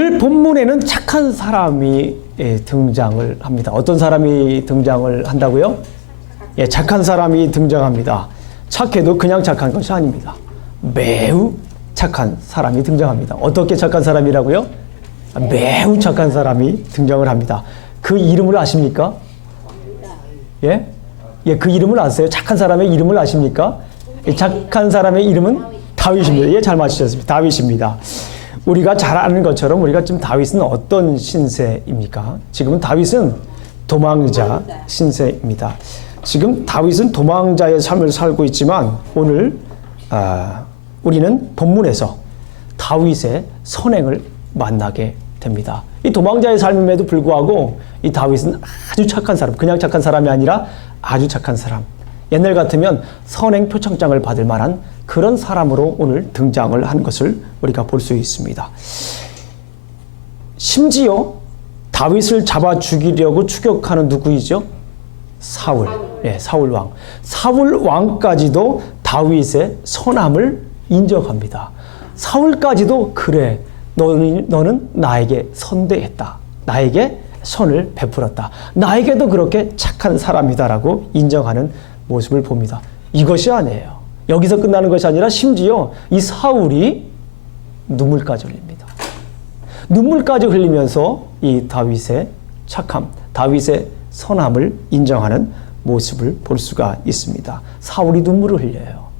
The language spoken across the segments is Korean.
오늘 본문에는 착한 사람이 등장을 합니다. 어떤 사람이 등장을 한다고요? 예, 착한 사람이 등장합니다. 착해도 그냥 착한 것이 아닙니다. 매우 착한 사람이 등장합니다. 어떻게 착한 사람이라고요? 매우 착한 사람이 등장을 합니다. 그 이름을 아십니까? 예? 예, 그 이름을 아세요? 착한 사람의 이름을 아십니까? 예, 착한 사람의 이름은 다윗입니다. 예, 잘 맞추셨습니다. 다윗입니다. 우리가 잘 아는 것처럼 우리가 지금 다윗은 어떤 신세입니까? 지금은 다윗은 도망자 신세입니다. 지금 다윗은 도망자의 삶을 살고 있지만 오늘 우리는 본문에서 다윗의 선행을 만나게 됩니다. 이 도망자의 삶임에도 불구하고 이 다윗은 아주 착한 사람, 그냥 착한 사람이 아니라 아주 착한 사람. 옛날 같으면 선행 표창장을 받을 만한 그런 사람으로 오늘 등장을 한 것을 우리가 볼 수 있습니다. 심지어 다윗을 잡아 죽이려고 추격하는 누구이죠? 사울. 예, 사울 왕. 사울 왕까지도 다윗의 선함을 인정합니다. 사울까지도 그래, 너는 나에게 선대했다. 나에게 선을 베풀었다. 나에게도 그렇게 착한 사람이다라고 인정하는 모습을 봅니다. 이것이 아니에요. 여기서 끝나는 것이 아니라 심지어 이 사울이 눈물까지 흘립니다. 눈물까지 흘리면서 이 다윗의 착함, 다윗의 선함을 인정하는 모습을 볼 수가 있습니다. 사울이 눈물을 흘려요.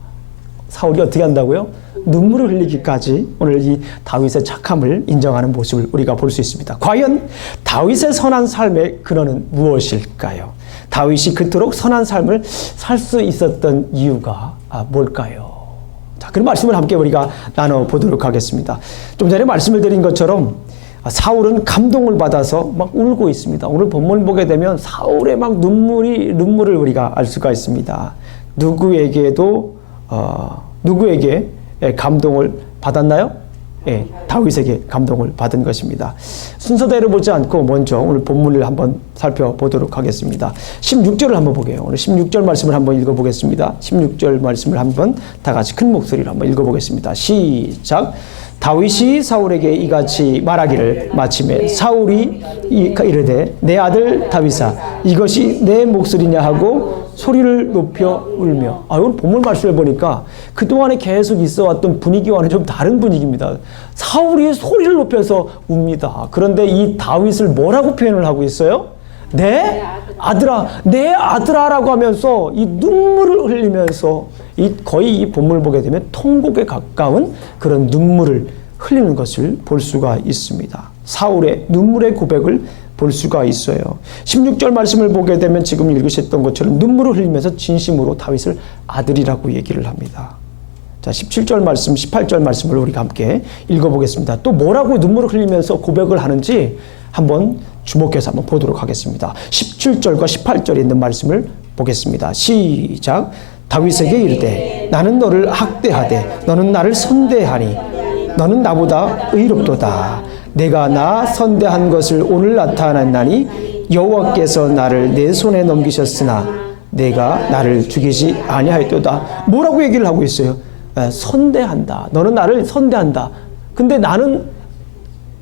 사울이 어떻게 한다고요? 눈물을 흘리기까지 오늘 이 다윗의 착함을 인정하는 모습을 우리가 볼 수 있습니다. 과연 다윗의 선한 삶의 근원은 무엇일까요? 다윗이 그토록 선한 삶을 살 수 있었던 이유가 뭘까요? 자, 그런 말씀을 함께 우리가 나눠보도록 하겠습니다. 좀 전에 말씀을 드린 것처럼 사울은 감동을 받아서 막 울고 있습니다. 오늘 본문을 보게 되면 사울의 막 눈물을 우리가 알 수가 있습니다. 누구에게 감동을 받았나요? 예, 다윗에게 감동을 받은 것입니다. 순서대로 보지 않고 먼저 오늘 본문을 한번 살펴보도록 하겠습니다. 16절을 한번 보게요. 오늘 16절 말씀을 한번 읽어보겠습니다. 16절 말씀을 한번 다 같이 큰 목소리로 한번 읽어보겠습니다. 시작. 다윗이 사울에게 이같이 말하기를 마침에 사울이 이르되 내 아들 다윗아 이것이 내 목소리냐 하고 소리를 높여 울며. 오늘 본문 말씀을 보니까 그동안에 계속 있어왔던 분위기와는 좀 다른 분위기입니다. 사울이 소리를 높여서 웁니다. 그런데 이 다윗을 뭐라고 표현을 하고 있어요? 내 아들아, 내 아들아라고 하면서 이 눈물을 흘리면서 거의 이 본문을 보게 되면 통곡에 가까운 그런 눈물을 흘리는 것을 볼 수가 있습니다. 사울의 눈물의 고백을 볼 수가 있어요. 16절 말씀을 보게 되면 지금 읽으셨던 것처럼 눈물을 흘리면서 진심으로 다윗을 아들이라고 얘기를 합니다. 자, 17절 말씀, 18절 말씀을 우리가 함께 읽어보겠습니다. 또 뭐라고 눈물을 흘리면서 고백을 하는지 한번 주목해서 한번 보도록 하겠습니다. 17절과 18절에 있는 말씀을 보겠습니다. 시작. 다윗에게 이르되 나는 너를 학대하되 너는 나를 선대하니 너는 나보다 의롭도다. 내가 나 선대한 것을 오늘 나타났나니 여호와께서 나를 내 손에 넘기셨으나 내가 나를 죽이지 아니하였도다. 뭐라고 얘기를 하고 있어요? 선대한다. 너는 나를 선대한다. 근데 나는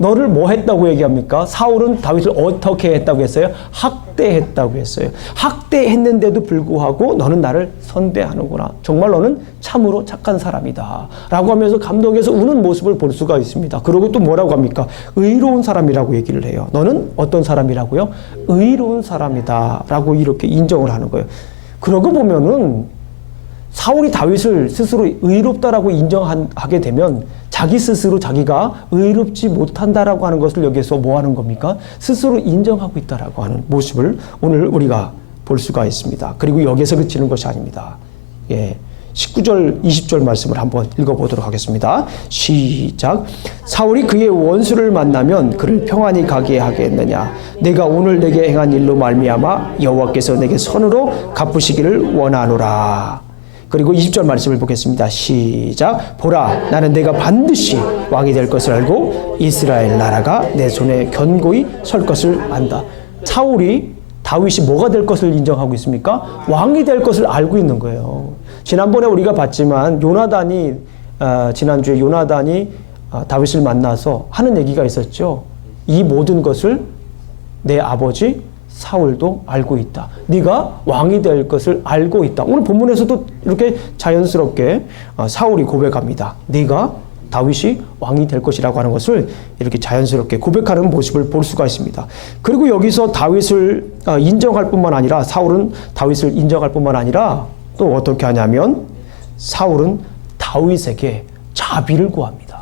너를 뭐 했다고 얘기합니까? 사울은 다윗을 어떻게 했다고 했어요? 학대했다고 했어요. 학대했는데도 불구하고 너는 나를 선대하는구나. 정말 너는 참으로 착한 사람이다. 라고 하면서 감동해서 우는 모습을 볼 수가 있습니다. 그리고 또 뭐라고 합니까? 의로운 사람이라고 얘기를 해요. 너는 어떤 사람이라고요? 의로운 사람이다. 라고 이렇게 인정을 하는 거예요. 그러고 보면은 사울이 다윗을 스스로 의롭다라고 인정하게 되면 자기 스스로 자기가 의롭지 못한다라고 하는 것을 여기서 뭐 하는 겁니까? 스스로 인정하고 있다라고 하는 모습을 오늘 우리가 볼 수가 있습니다. 그리고 여기서 그치는 것이 아닙니다. 예. 19절, 20절 말씀을 한번 읽어보도록 하겠습니다. 시작. 사울이 그의 원수를 만나면 그를 평안히 가게 하겠느냐? 내가 오늘 내게 행한 일로 말미암아 여호와께서 내게 선으로 갚으시기를 원하노라. 그리고 20절 말씀을 보겠습니다. 시작. 보라, 나는 내가 반드시 왕이 될 것을 알고 이스라엘 나라가 내 손에 견고히 설 것을 안다. 사울이 다윗이 뭐가 될 것을 인정하고 있습니까? 왕이 될 것을 알고 있는 거예요. 지난번에 우리가 봤지만 지난주에 요나단이 다윗을 만나서 하는 얘기가 있었죠. 이 모든 것을 내 아버지 사울도 알고 있다. 네가 왕이 될 것을 알고 있다. 오늘 본문에서도 이렇게 자연스럽게 사울이 고백합니다. 네가 다윗이 왕이 될 것이라고 하는 것을 이렇게 자연스럽게 고백하는 모습을 볼 수가 있습니다. 그리고 여기서 다윗을 인정할 뿐만 아니라, 사울은 다윗을 인정할 뿐만 아니라 또 어떻게 하냐면 사울은 다윗에게 자비를 구합니다.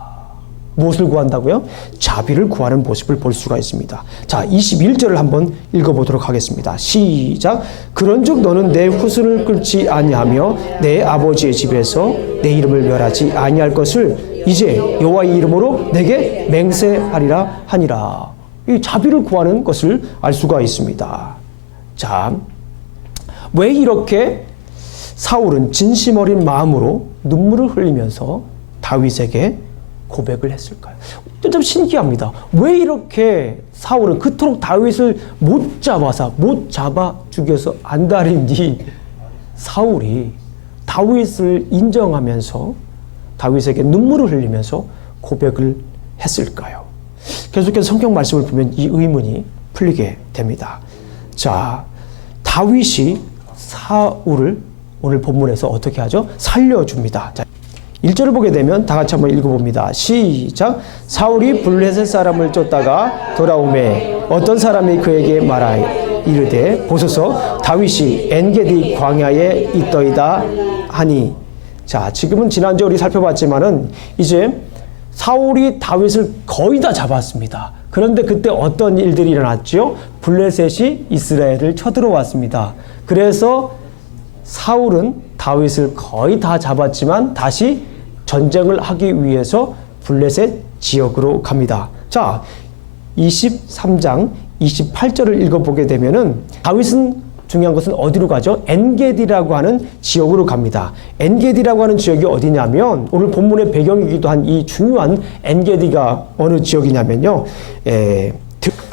무엇을 구한다고요? 자비를 구하는 모습을 볼 수가 있습니다. 자, 21절을 한번 읽어보도록 하겠습니다. 시작. 그런즉 너는 내 후손을 끊지 아니하며 내 아버지의 집에서 내 이름을 멸하지 아니할 것을 이제 여호와의 이름으로 내게 맹세하리라 하니라. 이 자비를 구하는 것을 알 수가 있습니다. 자, 왜 이렇게 사울은 진심 어린 마음으로 눈물을 흘리면서 다윗에게 고백을 했을까요? 좀 신기합니다. 왜 이렇게 사울은 그토록 다윗을 못 잡아 죽여서 안달인 이 사울이 다윗을 인정하면서 다윗에게 눈물을 흘리면서 고백을 했을까요? 계속해서 성경 말씀을 보면 이 의문이 풀리게 됩니다. 자, 다윗이 사울을 오늘 본문에서 어떻게 하죠? 살려줍니다. 자, 1절을 보게 되면 다 같이 한번 읽어봅니다. 시작. 사울이 블레셋 사람을 쫓다가 돌아오매 어떤 사람이 그에게 말하여 이르되 보소서 다윗이 엔게디 광야에 있더이다 하니. 자, 지금은 지난주에 우리 살펴봤지만은 이제 사울이 다윗을 거의 다 잡았습니다. 그런데 그때 어떤 일들이 일어났죠? 블레셋이 이스라엘을 쳐들어왔습니다. 그래서 사울은 다윗을 거의 다 잡았지만 다시 전쟁을 하기 위해서 블레셋 지역으로 갑니다. 자, 23장 28절을 읽어보게 되면은 다윗은 중요한 것은 어디로 가죠? 엔게디라고 하는 지역으로 갑니다. 엔게디라고 하는 지역이 어디냐면 오늘 본문의 배경이기도 한 이 중요한 엔게디가 어느 지역이냐면요.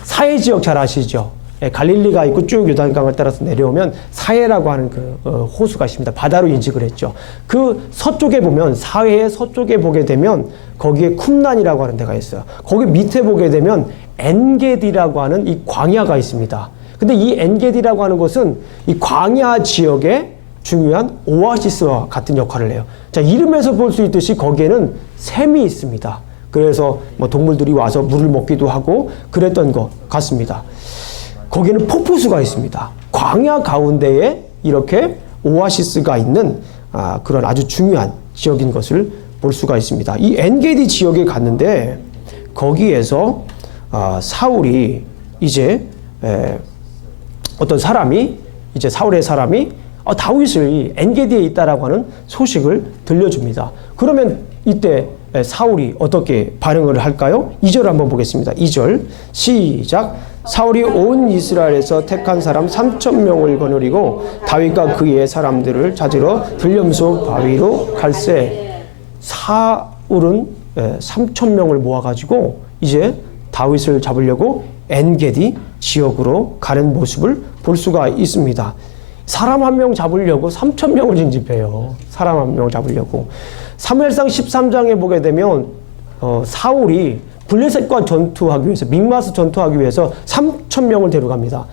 사해 지역 잘 아시죠? 갈릴리가 있고 쭉 요단강을 따라서 내려오면 사해라고 하는 그 호수가 있습니다. 바다로 인식을 했죠. 그 서쪽에 보면, 사해의 서쪽에 보게 되면 거기에 쿰란이라고 하는 데가 있어요. 거기 밑에 보게 되면 엔게디라고 하는 이 광야가 있습니다. 근데 이 엔게디라고 하는 곳은 이 광야 지역의 중요한 오아시스와 같은 역할을 해요. 자, 이름에서 볼 수 있듯이 거기에는 샘이 있습니다. 그래서 뭐 동물들이 와서 물을 먹기도 하고 그랬던 것 같습니다. 거기는 폭포수가 있습니다. 광야 가운데에 이렇게 오아시스가 있는 그런 아주 중요한 지역인 것을 볼 수가 있습니다. 이 엔게디 지역에 갔는데 거기에서 사울이 이제 어떤 사람이 이제 사울의 사람이 다윗이 엔게디에 있다라고 하는 소식을 들려줍니다. 그러면 이때 사울이 어떻게 반응을 할까요? 2절 한번 보겠습니다. 2절 시작. 사울이 온 이스라엘에서 택한 사람 3,000명을 거느리고 다윗과 그의 사람들을 찾으러 들염소 바위로 갈새. 사울은 3,000명을 모아가지고 이제 다윗을 잡으려고 엔게디 지역으로 가는 모습을 볼 수가 있습니다. 사람 한 명 잡으려고 3,000명을 징집해요. 사람 한 명 잡으려고. 사무엘상 13장에 보게 되면 사울이 블레셋과 전투하기 위해서, 믹마스 전투하기 위해서 3,000명을 데려갑니다.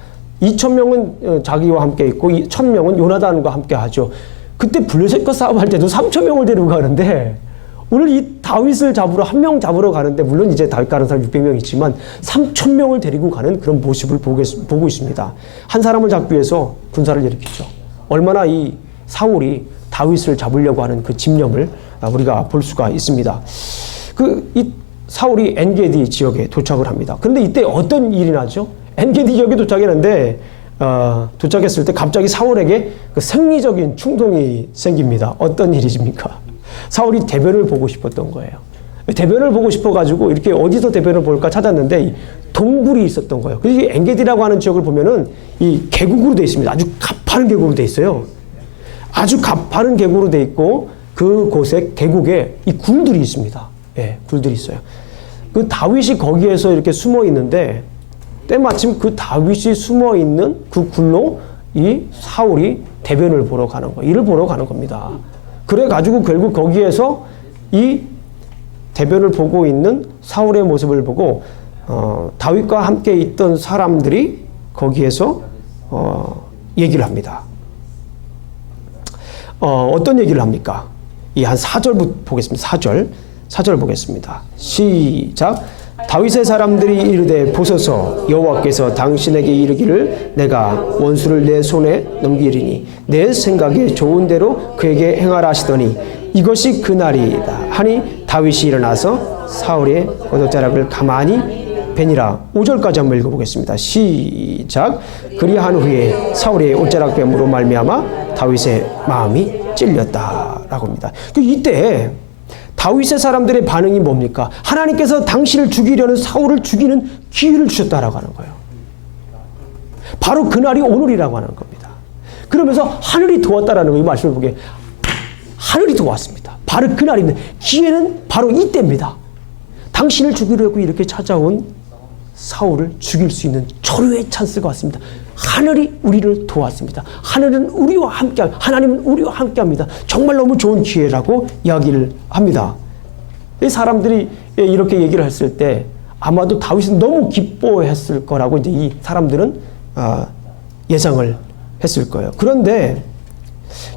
2,000명은 자기와 함께 있고 1,000명은 요나단과 함께 하죠. 그때 블레셋과 싸움할 때도 3,000명을 데리고 가는데 오늘 이 다윗을 잡으러 한 명 잡으러 가는데, 물론 이제 다윗 가는 사람 600명 있지만 3,000명을 데리고 가는 그런 모습을 보고 있습니다. 한 사람을 잡기 위해서 군사를 일으키죠. 얼마나 이 사울이 다윗을 잡으려고 하는 그 집념을 우리가 볼 수가 있습니다. 이 사울이 엔게디 지역에 도착을 합니다. 그런데 이때 어떤 일이 나죠? 엔게디 지역에 도착했는데 도착했을 때 갑자기 사울에게 그 생리적인 충동이 생깁니다. 어떤 일이십니까? 사울이 대변을 보고 싶었던 거예요. 대변을 보고 싶어가지고 이렇게 어디서 대변을 볼까 찾았는데 이 동굴이 있었던 거예요. 그래서 이 엔게디라고 하는 지역을 보면은 이 계곡으로 되어 있습니다. 아주 가파른 계곡으로 되어 있어요. 아주 가파른 계곡으로 되어 있고 그곳에 계곡에 이 굴들이 있습니다. 예, 굴들이 있어요. 그 다윗이 거기에서 이렇게 숨어 있는데 때마침 그 다윗이 숨어 있는 그 굴로 이 사울이 대변을 보러 가는 거, 이를 보러 가는 겁니다. 그래가지고 결국 거기에서 이 대변을 보고 있는 사울의 모습을 보고 다윗과 함께 있던 사람들이 거기에서 얘기를 합니다. 어떤 얘기를 합니까? 이 한 4절부터 보겠습니다. 4절 보겠습니다. 시작. 다윗의 사람들이 이르되 보소서 여호와께서 당신에게 이르기를 내가 원수를 내 손에 넘기리니 내 생각에 좋은 대로 그에게 행하라 하시더니 이것이 그날이다 하니 다윗이 일어나서 사울의 겉옷자락을 가만히 베니라. 5절까지 한번 읽어보겠습니다. 시작. 그리한 후에 사울의 옷자락 뱀으로 말미암아 다윗의 마음이 찔렸다라고 합니다. 이때 다윗의 사람들의 반응이 뭡니까? 하나님께서 당신을 죽이려는 사울을 죽이는 기회를 주셨다라고 하는 거예요. 바로 그날이 오늘이라고 하는 겁니다. 그러면서 하늘이 도왔다라는 거예요. 이 말씀을 보게 하늘이 도왔습니다. 바로 그날입니다. 기회는 바로 이때입니다. 당신을 죽이려고 이렇게 찾아온 사울을 죽일 수 있는 절호의 찬스가 왔습니다. 하늘이 우리를 도왔습니다. 하늘은 우리와 함께, 하나님은 우리와 함께합니다. 정말 너무 좋은 기회라고 이야기를 합니다. 이 사람들이 이렇게 얘기를 했을 때 아마도 다윗은 너무 기뻐했을 거라고 이제 이 사람들은 예상을 했을 거예요. 그런데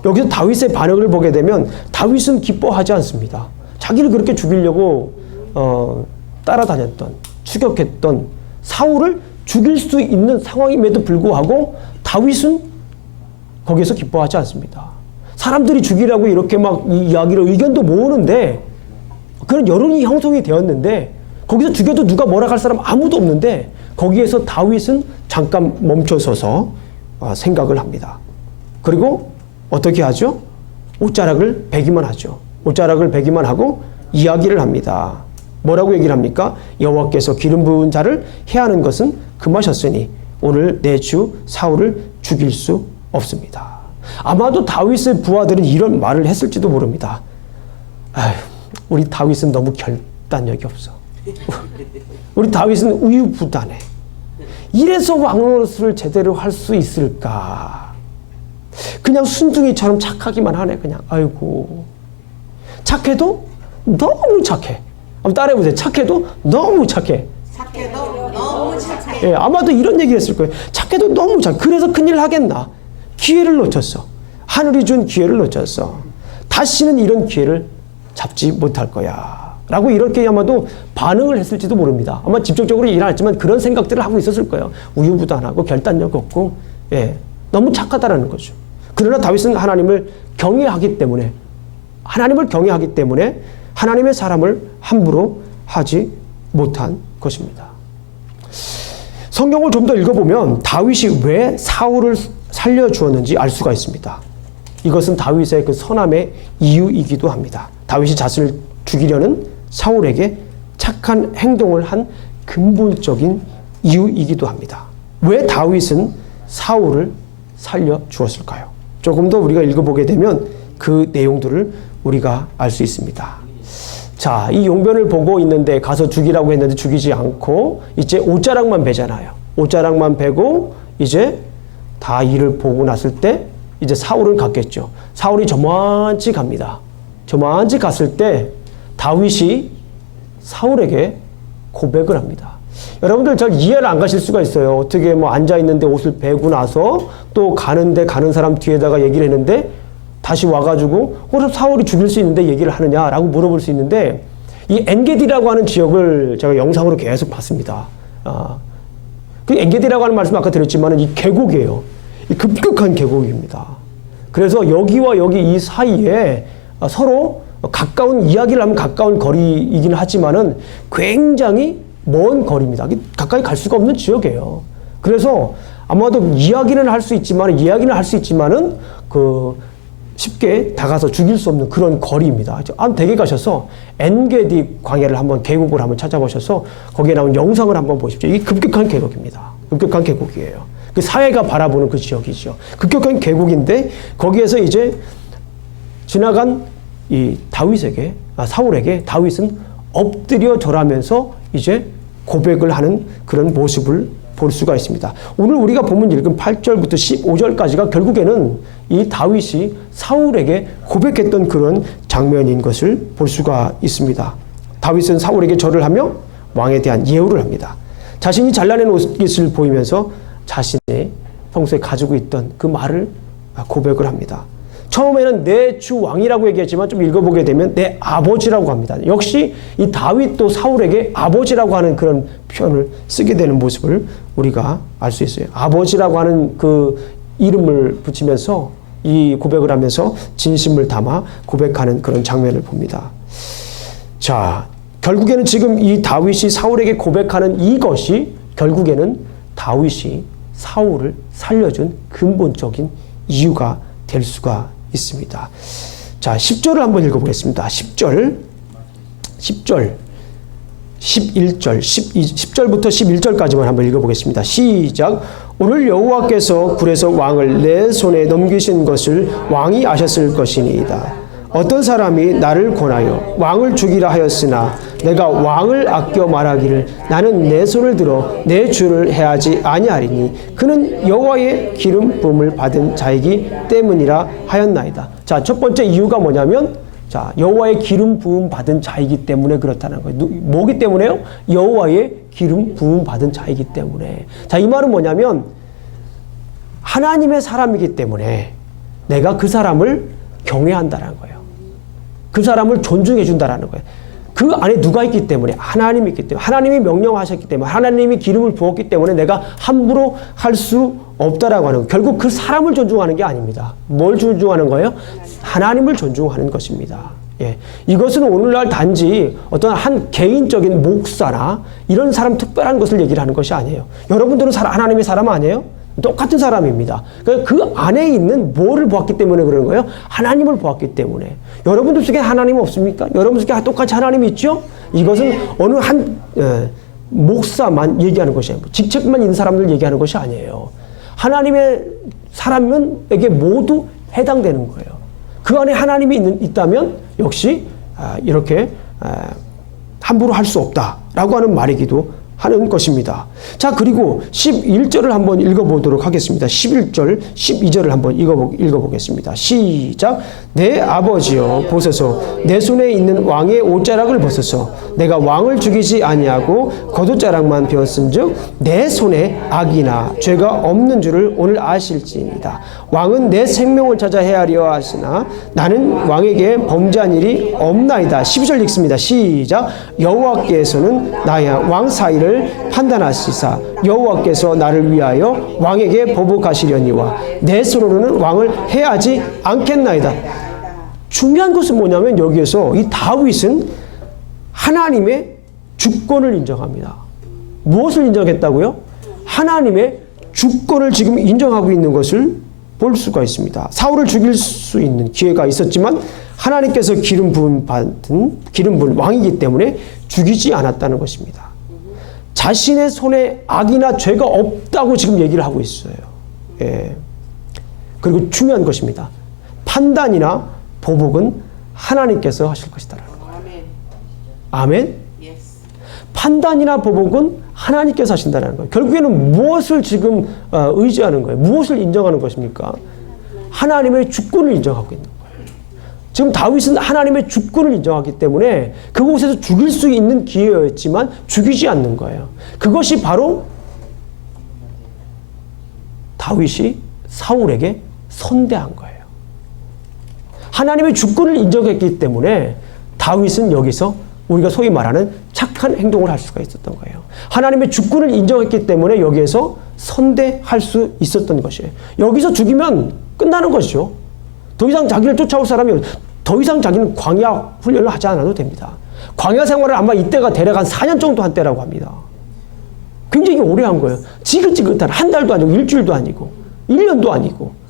여기서 다윗의 반응을 보게 되면 다윗은 기뻐하지 않습니다. 자기를 그렇게 죽이려고 따라다녔던, 추격했던 사울을 죽일 수 있는 상황임에도 불구하고 다윗은 거기에서 기뻐하지 않습니다. 사람들이 죽이라고 이렇게 막 이야기를 의견도 모으는데 그런 여론이 형성이 되었는데 거기서 죽여도 누가 뭐라 할 사람 아무도 없는데 거기에서 다윗은 잠깐 멈춰서서 생각을 합니다. 그리고 어떻게 하죠? 옷자락을 베기만 하죠. 옷자락을 베기만 하고 이야기를 합니다. 뭐라고 얘기를 합니까? 여호와께서 기름 부은 자를 해하는 것은 금하셨으니 오늘 내 주 사울을 죽일 수 없습니다. 아마도 다윗의 부하들은 이런 말을 했을지도 모릅니다. 아휴, 우리 다윗은 너무 결단력이 없어. 우리 다윗은 우유부단해. 이래서 왕노릇을 제대로 할 수 있을까? 그냥 순둥이처럼 착하기만 하네. 그냥 아이고 착해도 너무 착해. 한번 따라해보세요. 착해도 너무 착해. 착해도 너무 착해. 예, 아마도 이런 얘기 했을 거예요. 착해도 너무 착해. 그래서 큰일 하겠나. 기회를 놓쳤어. 하늘이 준 기회를 놓쳤어. 다시는 이런 기회를 잡지 못할 거야. 라고 이렇게 아마도 반응을 했을지도 모릅니다. 아마 직접적으로 얘기는 안 했지만 그런 생각들을 하고 있었을 거예요. 우유부단하고 결단력 없고, 예, 너무 착하다라는 거죠. 그러나 다윗은 하나님을 경외하기 때문에 하나님의 사람을 함부로 하지 못한 것입니다. 성경을 좀 더 읽어보면 다윗이 왜 사울을 살려주었는지 알 수가 있습니다. 이것은 다윗의 그 선함의 이유이기도 합니다. 다윗이 자신을 죽이려는 사울에게 착한 행동을 한 근본적인 이유이기도 합니다. 왜 다윗은 사울을 살려주었을까요? 조금 더 우리가 읽어보게 되면 그 내용들을 우리가 알 수 있습니다. 자, 이 용변을 보고 있는데 가서 죽이라고 했는데 죽이지 않고 이제 옷자락만 베잖아요. 옷자락만 베고 이제 다 일을 보고 났을 때 이제 사울은 갔겠죠. 사울이 저만치 갑니다. 저만치 갔을 때 다윗이 사울에게 고백을 합니다. 여러분들 잘 이해를 안 가실 수가 있어요. 어떻게 뭐 앉아 있는데 옷을 베고 나서 또 가는 사람 뒤에다가 얘기를 했는데 다시 와가지고 사울이 죽일 수 있는데 얘기를 하느냐라고 물어볼 수 있는데 이 엔게디라고 하는 지역을 제가 영상으로 계속 봤습니다. 그 엔게디라고 하는 말씀 아까 드렸지만 이 계곡이에요. 이 급격한 계곡입니다. 그래서 여기와 여기 이 사이에 서로 가까운 이야기를 하면 가까운 거리이긴 하지만은 굉장히 먼 거리입니다. 가까이 갈 수가 없는 지역이에요. 그래서 아마도 이야기는 할 수 있지만은 쉽게 다가서 죽일 수 없는 그런 거리입니다. 댁에 가셔서 엔게디 광야를 계곡을 한번 찾아보셔서 거기에 나온 영상을 한번 보십시오. 이게 급격한 계곡입니다. 급격한 계곡이에요. 그 사해가 바라보는 그 지역이죠. 급격한 계곡인데 거기에서 이제 지나간 이 사울에게 다윗은 엎드려 절하면서 이제 고백을 하는 그런 모습을 볼 수가 있습니다. 오늘 우리가 본문 읽은 8절부터 15절까지가 결국에는 이 다윗이 사울에게 고백했던 그런 장면인 것을 볼 수가 있습니다. 다윗은 사울에게 절을 하며 왕에 대한 예우를 합니다. 자신이 잘라낸 옷깃을 보이면서 자신의 평소에 가지고 있던 그 말을 고백을 합니다. 처음에는 내 주 왕이라고 얘기했지만 좀 읽어보게 되면 내 아버지라고 합니다. 역시 이 다윗도 사울에게 아버지라고 하는 그런 표현을 쓰게 되는 모습을 우리가 알 수 있어요. 아버지라고 하는 그 이름을 붙이면서 이 고백을 하면서 진심을 담아 고백하는 그런 장면을 봅니다. 자, 결국에는 지금 이 다윗이 사울에게 고백하는 이것이 결국에는 다윗이 사울을 살려준 근본적인 이유가 될 수가 있습니다. 자, 10절을 한번 읽어보겠습니다. 10절, 11절, 10절부터 11절까지만 한번 읽어보겠습니다. 시작. 오늘 여호와께서 굴에서 왕을 내 손에 넘기신 것을 왕이 아셨을 것이니이다. 어떤 사람이 나를 권하여 왕을 죽이라 하였으나 내가 왕을 아껴 말하기를 나는 내 손을 들어 내 주를 해하지 아니하리니 그는 여호와의 기름 부음을 받은 자이기 때문이라 하였나이다. 자, 첫 번째 이유가 뭐냐면 자, 여호와의 기름 부음 받은 자이기 때문에 그렇다는 거예요. 뭐기 때문에요? 여호와의 기름 부음 받은 자이기 때문에. 자, 이 말은 뭐냐면 하나님의 사람이기 때문에 내가 그 사람을 경외한다는 거예요. 그 사람을 존중해 준다라는 거예요. 그 안에 누가 있기 때문에? 하나님이 있기 때문에. 하나님이 명령하셨기 때문에. 하나님이 기름을 부었기 때문에 내가 함부로 할 수 없다라고 하는 거예요. 결국 그 사람을 존중하는 게 아닙니다. 뭘 존중하는 거예요? 하나님을 존중하는 것입니다. 예. 이것은 오늘날 단지 어떤 한 개인적인 목사나 이런 사람 특별한 것을 얘기를 하는 것이 아니에요. 여러분들은 하나님의 사람 아니에요? 똑같은 사람입니다. 그 안에 있는 뭐를 보았기 때문에 그러는 거예요? 하나님을 보았기 때문에. 여러분들 속에 하나님 없습니까? 여러분 속에 똑같이 하나님이 있죠? 이것은 어느 한 목사만 얘기하는 것이 아니고 직책만 있는 사람들 얘기하는 것이 아니에요. 하나님의 사람에게 모두 해당되는 거예요. 그 안에 하나님이 있다면 역시 이렇게 함부로 할 수 없다라고 하는 말이기도 하는 것입니다. 자, 그리고 11절을 한번 읽어보도록 하겠습니다. 11절, 12절을 한번 읽어보겠습니다. 시작. 내 아버지여 보소서 내 손에 있는 왕의 옷자락을 보소서 내가 왕을 죽이지 아니하고 겉옷자락만 베었은즉 내 손에 악이나 죄가 없는 줄을 오늘 아실지입니다. 왕은 내 생명을 찾아 헤아려 하시나 나는 왕에게 범죄한 일이 없나이다. 12절 읽습니다. 시작. 여호와께서는 나와 왕 사이를 판단하시사 여호와께서 나를 위하여 왕에게 보복하시려니와 내 손으로는 왕을 해하지 않겠나이다. 중요한 것은 뭐냐면 여기에서 이 다윗은 하나님의 주권을 인정합니다. 무엇을 인정했다고요? 하나님의 주권을 지금 인정하고 있는 것을 볼 수가 있습니다. 사울을 죽일 수 있는 기회가 있었지만 하나님께서 기름 부은 왕이기 때문에 죽이지 않았다는 것입니다. 자신의 손에 악이나 죄가 없다고 지금 얘기를 하고 있어요. 예. 그리고 중요한 것입니다. 판단이나 보복은 하나님께서 하실 것이다라는 거예요. 아멘? 판단이나 보복은 하나님께서 하신다는 거예요. 결국에는 무엇을 지금 의지하는 거예요? 무엇을 인정하는 것입니까? 하나님의 주권을 인정하고 있는 거예요. 지금 다윗은 하나님의 주권을 인정하기 때문에 그곳에서 죽일 수 있는 기회였지만 죽이지 않는 거예요. 그것이 바로 다윗이 사울에게 선대한 거예요. 하나님의 주권을 인정했기 때문에 다윗은 여기서 우리가 소위 말하는 착한 행동을 할 수가 있었던 거예요. 하나님의 주권을 인정했기 때문에 여기에서 선대할 수 있었던 것이에요. 여기서 죽이면 끝나는 것이죠. 더 이상 자기를 쫓아올 사람이 더 이상 자기는 광야 훈련을 하지 않아도 됩니다. 광야 생활을 아마 이때가 대략 한 4년 정도 한 때라고 합니다. 굉장히 오래 한 거예요. 지긋지긋한 한 달도 아니고 일주일도 아니고 1년도 아니고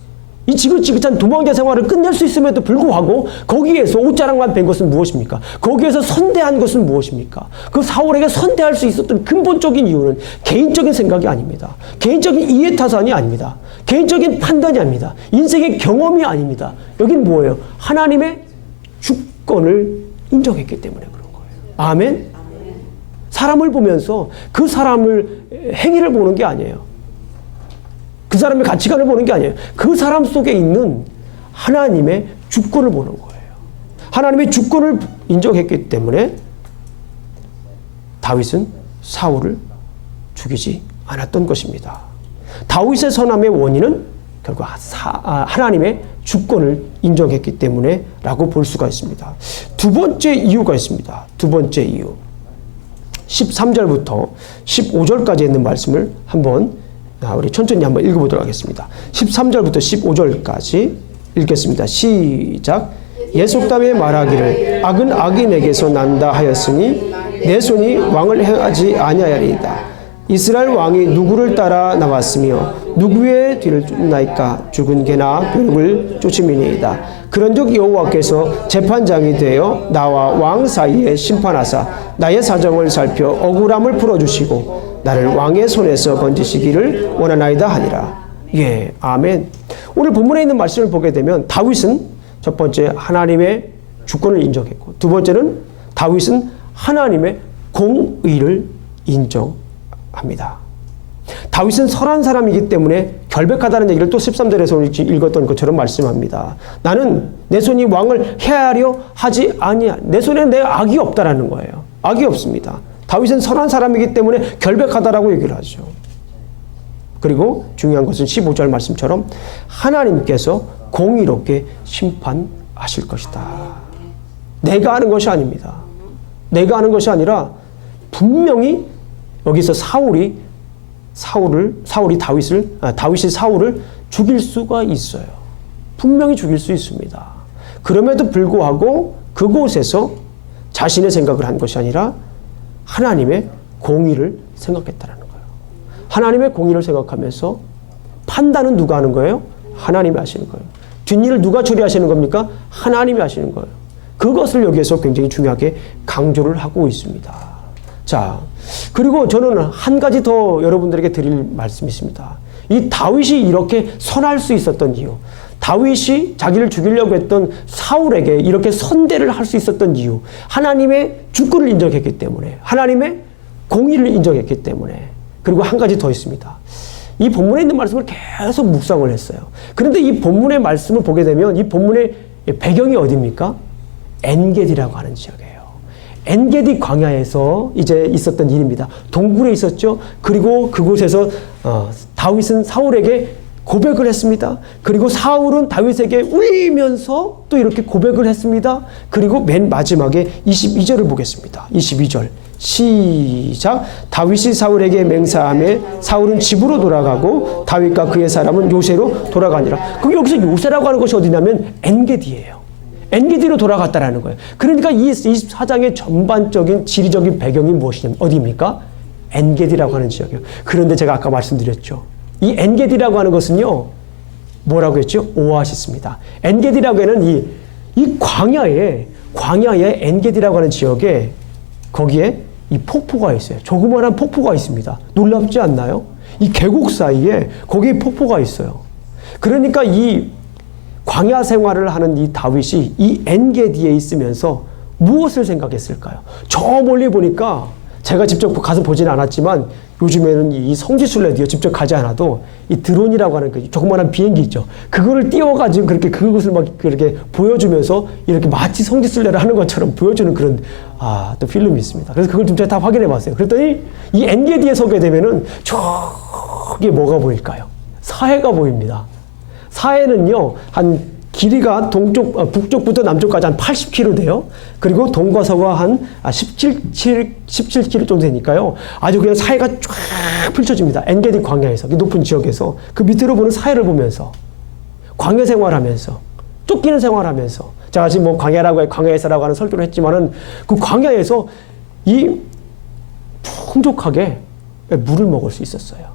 이 지긋지긋한 도망자 생활을 끝낼 수 있음에도 불구하고 거기에서 옷자락만 뺀 것은 무엇입니까? 거기에서 선대한 것은 무엇입니까? 그 사울에게 선대할 수 있었던 근본적인 이유는 개인적인 생각이 아닙니다. 개인적인 이해타산이 아닙니다. 개인적인 판단이 아닙니다. 인생의 경험이 아닙니다. 여긴 뭐예요? 하나님의 주권을 인정했기 때문에 그런 거예요. 아멘? 사람을 보면서 그 사람을 행위를 보는 게 아니에요. 그 사람의 가치관을 보는 게 아니에요. 그 사람 속에 있는 하나님의 주권을 보는 거예요. 하나님의 주권을 인정했기 때문에 다윗은 사울을 죽이지 않았던 것입니다. 다윗의 선함의 원인은 결국 하나님의 주권을 인정했기 때문에 라고 볼 수가 있습니다. 두 번째 이유가 있습니다. 두 번째 이유. 13절부터 15절까지 있는 말씀을 한번 우리 천천히 한번 읽어보도록 하겠습니다. 13절부터 15절까지 읽겠습니다. 시작. 예속담에 말하기를 악은 악인에게서 난다 하였으니 내 손이 왕을 행하지 아니하리이다. 이스라엘 왕이 누구를 따라 나왔으며 누구의 뒤를 쫓나이까? 죽은 개나 벼룩을 쫓음이니이다. 그런즉 여호와께서 재판장이 되어 나와 왕 사이에 심판하사 나의 사정을 살펴 억울함을 풀어주시고 나를 왕의 손에서 건지시기를 원하나이다 하니라. 예, 아멘. 오늘 본문에 있는 말씀을 보게 되면 다윗은 첫 번째 하나님의 주권을 인정했고, 두 번째는 다윗은 하나님의 공의를 인정합니다. 다윗은 선한 사람이기 때문에 결백하다는 얘기를 또 13절에서 읽었던 것처럼 말씀합니다. 나는 내 손이 왕을 해하려 하지 아니하. 내 손에는 내 악이 없다라는 거예요. 악이 없습니다. 다윗은 선한 사람이기 때문에 결백하다라고 얘기를 하죠. 그리고 중요한 것은 15절 말씀처럼 하나님께서 공의롭게 심판하실 것이다. 내가 하는 것이 아닙니다. 내가 하는 것이 아니라 분명히 여기서 다윗이 사울을 죽일 수가 있어요. 분명히 죽일 수 있습니다. 그럼에도 불구하고 그곳에서 자신의 생각을 한 것이 아니라 하나님의 공의를 생각했다는 거예요. 하나님의 공의를 생각하면서 판단은 누가 하는 거예요? 하나님이 하시는 거예요. 뒷일을 누가 처리하시는 겁니까? 하나님이 하시는 거예요. 그것을 여기에서 굉장히 중요하게 강조를 하고 있습니다. 자, 그리고 저는 한 가지 더 여러분들에게 드릴 말씀이 있습니다. 이 다윗이 이렇게 선할 수 있었던 이유, 다윗이 자기를 죽이려고 했던 사울에게 이렇게 선대를 할 수 있었던 이유, 하나님의 주권을 인정했기 때문에, 하나님의 공의를 인정했기 때문에. 그리고 한 가지 더 있습니다. 이 본문에 있는 말씀을 계속 묵상을 했어요. 그런데 이 본문의 말씀을 보게 되면 이 본문의 배경이 어디입니까? 엔게디라고 하는 지역이에요. 엔게디 광야에서 이제 있었던 일입니다. 동굴에 있었죠. 그리고 그곳에서 다윗은 사울에게 고백을 했습니다. 그리고 사울은 다윗에게 울면서 또 이렇게 고백을 했습니다. 그리고 맨 마지막에 22절을 보겠습니다. 22절 시작. 다윗이 사울에게 맹세하며 사울은 집으로 돌아가고 다윗과 그의 사람은 요새로 돌아가니라. 그럼 여기서 요새라고 하는 것이 어디냐면 엔게디예요. 엔게디로 돌아갔다라는 거예요. 그러니까 이 24장의 전반적인 지리적인 배경이 무엇이냐면 어디입니까? 엔게디라고 하는 지역이에요. 그런데 제가 아까 말씀드렸죠. 이 엔게디라고 하는 것은요, 뭐라고 했죠? 오아시스입니다. 엔게디라고 하는 이 광야에 엔게디라고 하는 지역에 거기에 이 폭포가 있어요. 조그마한 폭포가 있습니다. 놀랍지 않나요? 이 계곡 사이에 거기에 폭포가 있어요. 그러니까 이 광야 생활을 하는 이 다윗이 이 엔게디에 있으면서 무엇을 생각했을까요? 저 멀리 보니까 제가 직접 가서 보지는 않았지만 요즘에는 이 성지순례도요, 직접 가지 않아도 이 드론이라고 하는 그 조그마한 비행기 있죠. 그거를 띄워가지고 그렇게 그것을 막 그렇게 보여주면서 이렇게 마치 성지순례를 하는 것처럼 보여주는 그런 또 필름이 있습니다. 그래서 그걸 좀 제가 다 확인해 봤어요. 그랬더니 이 엔게디에 서게 되면은 저기 뭐가 보일까요? 사해가 보입니다. 사해는요, 한 길이가 북쪽부터 남쪽까지 한 80km 돼요. 그리고 동과 서가 한 17km 정도 되니까요. 아주 그냥 사해가 쫙 펼쳐집니다. 엔게디 광야에서, 높은 지역에서. 그 밑으로 보는 사해를 보면서, 광야 생활하면서, 쫓기는 생활하면서. 제가 지금 뭐 광야에서라고 하는 설교를 했지만은 그 광야에서 이 풍족하게 물을 먹을 수 있었어요.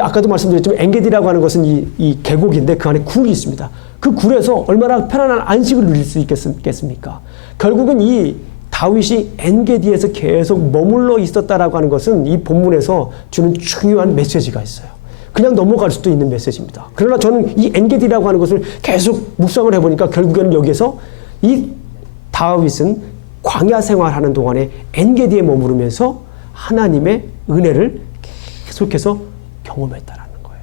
아까도 말씀드렸지만 엔게디라고 하는 것은 이 계곡인데 그 안에 굴이 있습니다. 그 굴에서 얼마나 편안한 안식을 누릴 수 있겠습니까? 결국은 이 다윗이 엔게디에서 계속 머물러 있었다라고 하는 것은 이 본문에서 주는 중요한 메시지가 있어요. 그냥 넘어갈 수도 있는 메시지입니다. 그러나 저는 이 엔게디라고 하는 것을 계속 묵상을 해보니까 결국에는 여기에서 이 다윗은 광야 생활하는 동안에 엔게디에 머무르면서 하나님의 은혜를 계속해서 경험했다라는 거예요.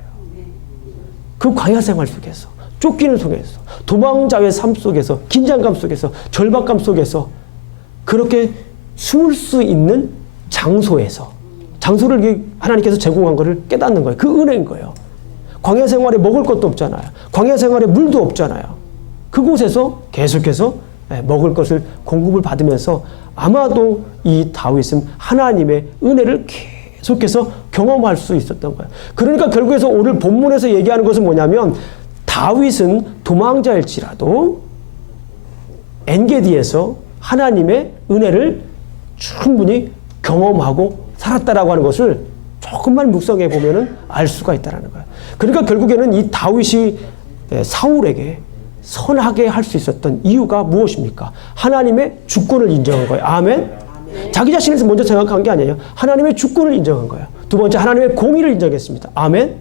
그 광야 생활 속에서, 쫓기는 속에서, 도망자의 삶 속에서, 긴장감 속에서, 절박감 속에서 그렇게 숨을 수 있는 장소에서, 장소를 하나님께서 제공한 것을 깨닫는 거예요. 그 은혜인 거예요. 광야 생활에 먹을 것도 없잖아요. 광야 생활에 물도 없잖아요. 그곳에서 계속해서 먹을 것을 공급을 받으면서 아마도 이 다윗은 하나님의 은혜를 계속해서 경험할 수 있었던 거예요. 그러니까 결국에서 오늘 본문에서 얘기하는 것은 뭐냐면 다윗은 도망자일지라도 엔게디에서 하나님의 은혜를 충분히 경험하고 살았다라고 하는 것을 조금만 묵상해 보면은 알 수가 있다라는 거예요. 그러니까 결국에는 이 다윗이 사울에게 선하게 할 수 있었던 이유가 무엇입니까? 하나님의 주권을 인정한 거예요. 아멘. 자기 자신에서 먼저 생각한 게 아니에요. 하나님의 주권을 인정한 거예요. 두 번째, 하나님의 공의를 인정했습니다. 아멘.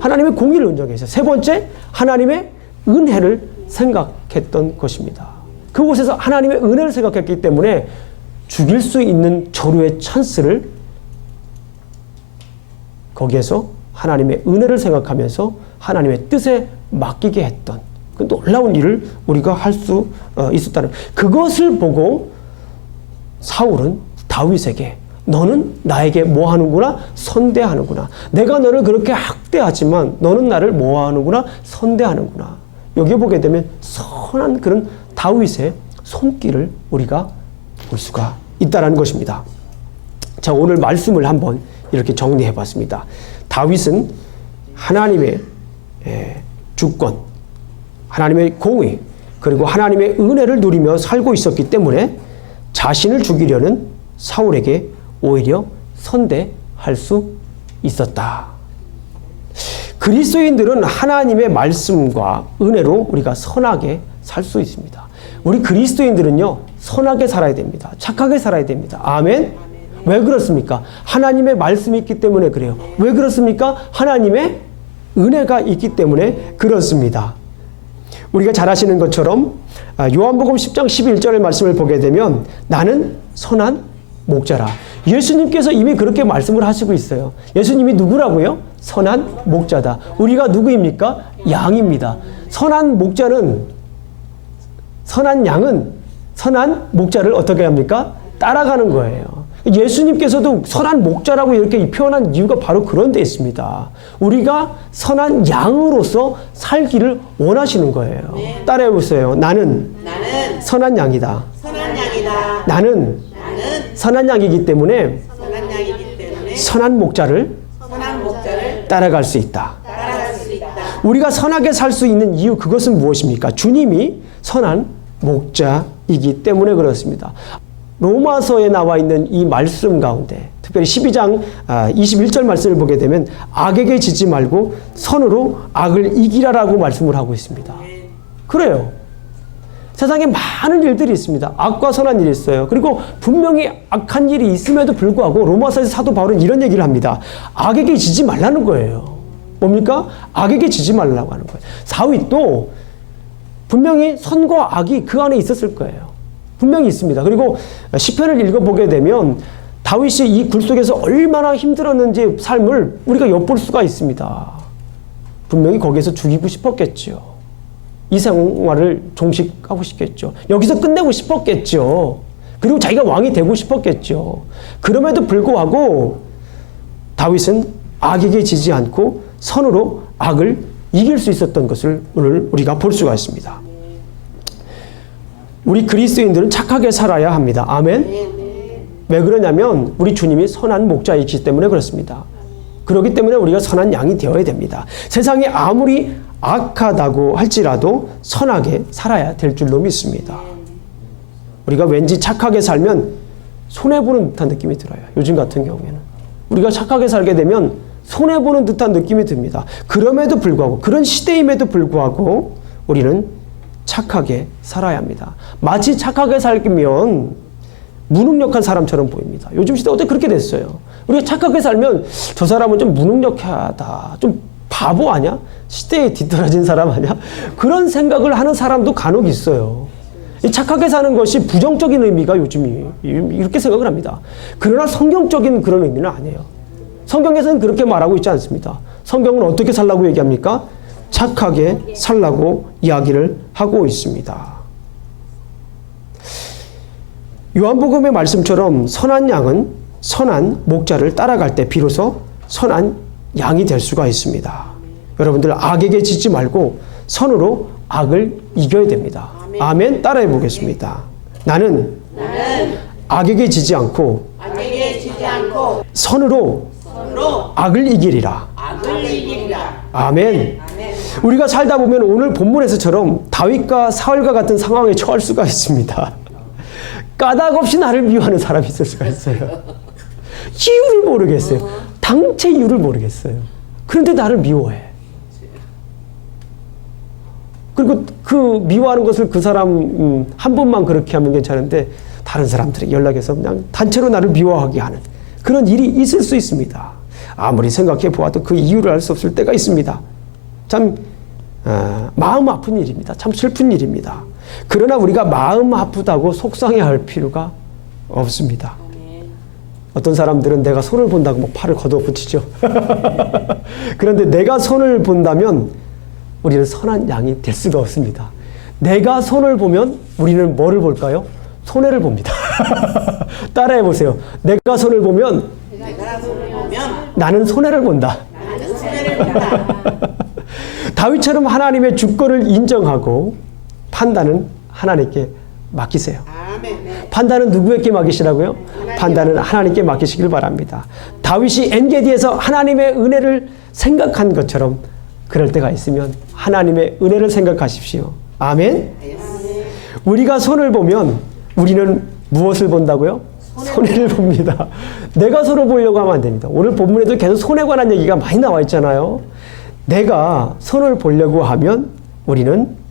하나님의 공의를 인정했어요. 세 번째, 하나님의 은혜를 생각했던 것입니다. 그곳에서 하나님의 은혜를 생각했기 때문에 죽일 수 있는 저루의 찬스를 거기에서 하나님의 은혜를 생각하면서 하나님의 뜻에 맡기게 했던 그 놀라운 일을 우리가 할 수 있었다는, 그것을 보고 사울은 다윗에게 너는 나에게 뭐 하는구나? 선대하는구나. 내가 너를 그렇게 학대하지만 너는 나를 뭐 하는구나? 선대하는구나. 여기 보게 되면 선한 그런 다윗의 손길을 우리가 볼 수가 있다는 것입니다. 자, 오늘 말씀을 한번 이렇게 정리해 봤습니다. 다윗은 하나님의 주권, 하나님의 공의, 그리고 하나님의 은혜를 누리며 살고 있었기 때문에 자신을 죽이려는 사울에게 오히려 선대할 수 있었다. 그리스도인들은 하나님의 말씀과 은혜로 우리가 선하게 살 수 있습니다. 우리 그리스도인들은요, 선하게 살아야 됩니다. 착하게 살아야 됩니다. 아멘. 왜 그렇습니까? 하나님의 말씀이 있기 때문에 그래요. 왜 그렇습니까? 하나님의 은혜가 있기 때문에 그렇습니다. 우리가 잘 아시는 것처럼 요한복음 10장 11절의 말씀을 보게 되면 나는 선한 목자라. 예수님께서 이미 그렇게 말씀을 하시고 있어요. 예수님이 누구라고요? 선한 목자다. 우리가 누구입니까? 양입니다. 선한 목자는, 선한 양은 선한 목자를 어떻게 합니까? 따라가는 거예요. 예수님께서도 선한 목자라고 이렇게 표현한 이유가 바로 그런 데 있습니다. 우리가 선한 양으로서 살기를 원하시는 거예요. 네. 따라해 보세요. 나는 선한 양이다. 선한 양이다. 나는 선한 양이기 때문에 선한 목자를 따라갈 수 있다. 우리가 선하게 살 수 있는 이유, 그것은 무엇입니까? 주님이 선한 목자이기 때문에 그렇습니다. 로마서에 나와 있는 이 말씀 가운데 특별히 12장 21절 말씀을 보게 되면 악에게 지지 말고 선으로 악을 이기라라고 말씀을 하고 있습니다. 그래요. 세상에 많은 일들이 있습니다. 악과 선한 일이 있어요. 그리고 분명히 악한 일이 있음에도 불구하고 로마서에서 사도 바울은 이런 얘기를 합니다. 악에게 지지 말라는 거예요. 뭡니까? 악에게 지지 말라고 하는 거예요. 다윗도 분명히 선과 악이 그 안에 있었을 거예요. 분명히 있습니다. 그리고 시편을 읽어보게 되면 다윗이 이 굴 속에서 얼마나 힘들었는지 삶을 우리가 엿볼 수가 있습니다. 분명히 거기에서 죽이고 싶었겠죠. 이 생활을 종식하고 싶겠죠. 여기서 끝내고 싶었겠죠. 그리고 자기가 왕이 되고 싶었겠죠. 그럼에도 불구하고 다윗은 악에게 지지 않고 선으로 악을 이길 수 있었던 것을 오늘 우리가 볼 수가 있습니다. 우리 그리스도인들은 착하게 살아야 합니다. 아멘. 왜 그러냐면 우리 주님이 선한 목자이기 때문에 그렇습니다. 그렇기 때문에 우리가 선한 양이 되어야 됩니다. 세상이 아무리 악하다고 할지라도 선하게 살아야 될 줄로 믿습니다. 우리가 왠지 착하게 살면 손해보는 듯한 느낌이 들어요. 요즘 같은 경우에는. 우리가 착하게 살게 되면 손해보는 듯한 느낌이 듭니다. 그럼에도 불구하고, 그런 시대임에도 불구하고 우리는 착하게 살아야 합니다. 마치 착하게 살면 무능력한 사람처럼 보입니다. 요즘 시대 어떻게 그렇게 됐어요? 우리가 착하게 살면 저 사람은 좀 무능력하다, 좀 바보 아니야? 시대에 뒤떨어진 사람 아니야? 그런 생각을 하는 사람도 간혹 있어요. 이 착하게 사는 것이 부정적인 의미가 요즘이 이렇게 생각을 합니다. 그러나 성경적인 그런 의미는 아니에요. 성경에서는 그렇게 말하고 있지 않습니다. 성경은 어떻게 살라고 얘기합니까? 착하게 살라고 이야기를 하고 있습니다. 요한복음의 말씀처럼 선한 양은 선한 목자를 따라갈 때 비로소 선한 양이 될 수가 있습니다. 여러분들 악에게 지지 말고 선으로 악을 이겨야 됩니다. 아멘. 따라해 보겠습니다. 나는 악에게 지지 않고 선으로 악을 이기리라. 아멘. 우리가 살다 보면 오늘 본문에서처럼 다윗과 사울과 같은 상황에 처할 수가 있습니다. 까닭없이 나를 미워하는 사람이 있을 수가 있어요. 이유를 모르겠어요. 당체 이유를 모르겠어요. 그런데 나를 미워해. 그리고 그 미워하는 것을 그 사람 한 번만 그렇게 하면 괜찮은데 다른 사람들이 연락해서 그냥 단체로 나를 미워하게 하는 그런 일이 있을 수 있습니다. 아무리 생각해 보아도 그 이유를 알 수 없을 때가 있습니다. 참 마음 아픈 일입니다. 참 슬픈 일입니다. 그러나 우리가 마음 아프다고 속상해할 필요가 없습니다. 어떤 사람들은 내가 손을 본다고 뭐 팔을 걷어붙이죠. 그런데 내가 손을 본다면 우리는 선한 양이 될 수가 없습니다. 내가 손을 보면 우리는 뭐를 볼까요? 손해를 봅니다. 따라해 보세요. 내가 손을 보면 나는 손해를 본다. 다윗처럼 하나님의 주권을 인정하고 판단은 하나님께 맡기세요. 판단은 누구에게 맡기시라고요? 판단은 하나님께 맡기시길 바랍니다. 다윗이 엔게디에서 하나님의 은혜를 생각한 것처럼 그럴 때가 있으면 하나님의 은혜를 생각하십시오. 아멘. 우리가 손을 보면 우리는 무엇을 본다고요? 손해를 봅니다. 내가 손을 보려고 하면 안 됩니다. 오늘 본문에도 계속 손에 관한 얘기가 많이 나와 있잖아요. 내가 손을 보려고 하면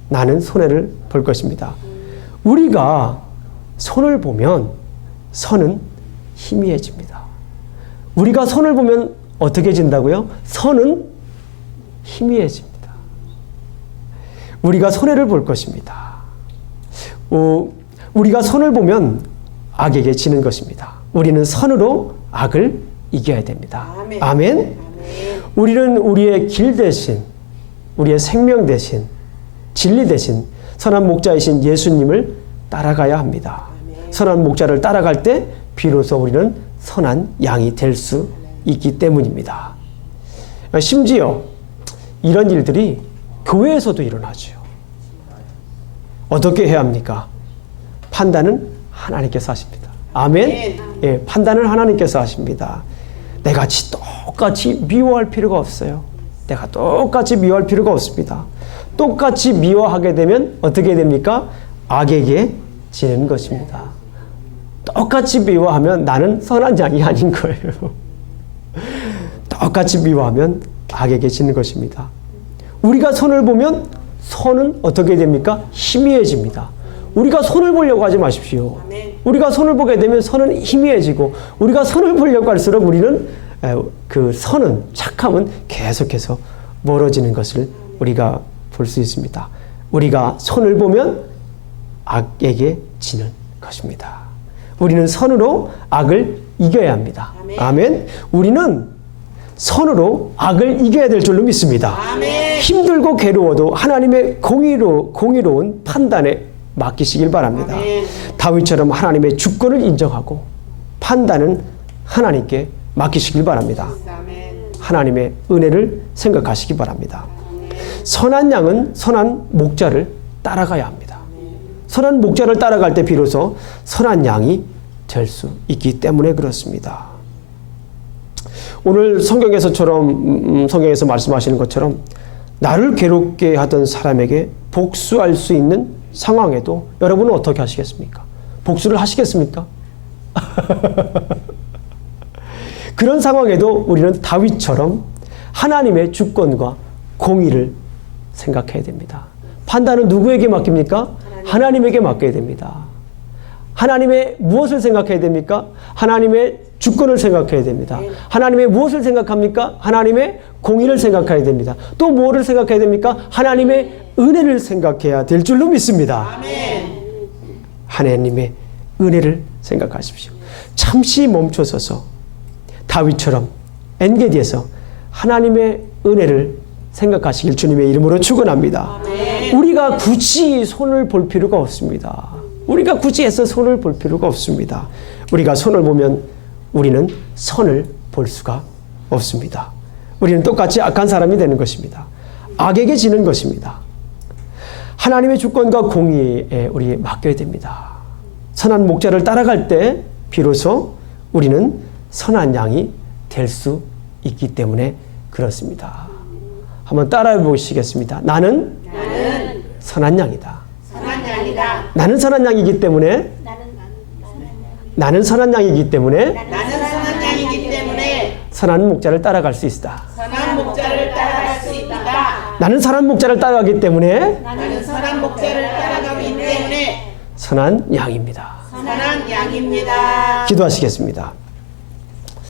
나는 손해를 볼 것입니다. 우리가 손을 보면 선은 희미해집니다. 우리가 손을 보면 어떻게 진다고요? 선은 희미해집니다. 우리가 손해를 볼 것입니다. 우리가 선을 보면 악에게 지는 것입니다. 우리는 선으로 악을 이겨야 됩니다. 아멘. 우리는 우리의 길 대신, 우리의 생명 대신, 진리 대신 선한 목자이신 예수님을 따라가야 합니다. 선한 목자를 따라갈 때 비로소 우리는 선한 양이 될 수 있기 때문입니다. 심지어 이런 일들이 교회에서도 일어나죠. 어떻게 해야 합니까? 판단은 하나님께서 하십니다. 아멘. 예, 판단을 하나님께서 하십니다. 내가 똑같이 미워할 필요가 없어요. 내가 똑같이 미워할 필요가 없습니다. 똑같이 미워하게 되면 어떻게 됩니까? 악에게 지는 것입니다. 똑같이 미워하면 나는 선한 양이 아닌 거예요. 똑같이 미워하면 악에게 지는 것입니다. 우리가 선을 보면 선은 어떻게 됩니까? 희미해집니다. 우리가 선을 보려고 하지 마십시오. 우리가 선을 보게 되면 선은 희미해지고 우리가 선을 보려고 할수록 우리는 그 선은 착함은 계속해서 멀어지는 것을 우리가 볼 수 있습니다. 우리가 선을 보면 악에게 지는 것입니다. 우리는 선으로 악을 이겨야 합니다. 아멘. 우리는 선으로 악을 이겨야 될 줄로 믿습니다. 아멘. 힘들고 괴로워도 하나님의 공의로운 판단에 맡기시길 바랍니다. 아멘. 다윗처럼 하나님의 주권을 인정하고 판단은 하나님께 맡기시길 바랍니다. 아멘. 하나님의 은혜를 생각하시기 바랍니다. 아멘. 선한 양은 선한 목자를 따라가야 합니다. 아멘. 선한 목자를 따라갈 때 비로소 선한 양이 될 수 있기 때문에 그렇습니다. 오늘 성경에서 말씀하시는 것처럼 나를 괴롭게 하던 사람에게 복수할 수 있는 상황에도 여러분은 어떻게 하시겠습니까? 복수를 하시겠습니까? 그런 상황에도 우리는 다윗처럼 하나님의 주권과 공의를 생각해야 됩니다. 판단은 누구에게 맡깁니까? 하나님에게 맡겨야 됩니다. 하나님의 무엇을 생각해야 됩니까? 하나님의 주권을 생각해야 됩니다. 하나님의 무엇을 생각합니까? 하나님의 공의를 생각해야 됩니다. 또 무엇을 생각해야 됩니까? 하나님의 은혜를 생각해야 될 줄로 믿습니다. 아멘. 하나님의 은혜를 생각하십시오. 잠시 멈춰서서 다윗처럼 엔게디에서 하나님의 은혜를 생각하시길 주님의 이름으로 축원합니다. 아멘. 우리가 굳이 손을 볼 필요가 없습니다. 우리가 굳이 애써 손을 볼 필요가 없습니다. 우리가 손을 보면 우리는 선을 볼 수가 없습니다. 우리는 똑같이 악한 사람이 되는 것입니다. 악에게 지는 것입니다. 하나님의 주권과 공의에 우리 맡겨야 됩니다. 선한 목자를 따라갈 때 비로소 우리는 선한 양이 될 수 있기 때문에 그렇습니다. 한번 따라해 보시겠습니다. 나는 선한 양이다. 선한 양이다. 나는 선한 양이기 때문에 나는 선한 양이기 때문에 나는 선한 양이기 때문에 선한 목자를 따라갈 수 있다. 선한 목자를 따라갈 수 있다. 나는 선한 목자를 따라가기 때문에 나는 선한 목자를 따라가기 때문에 선한 양입니다. 선한 양입니다. 기도하시겠습니다.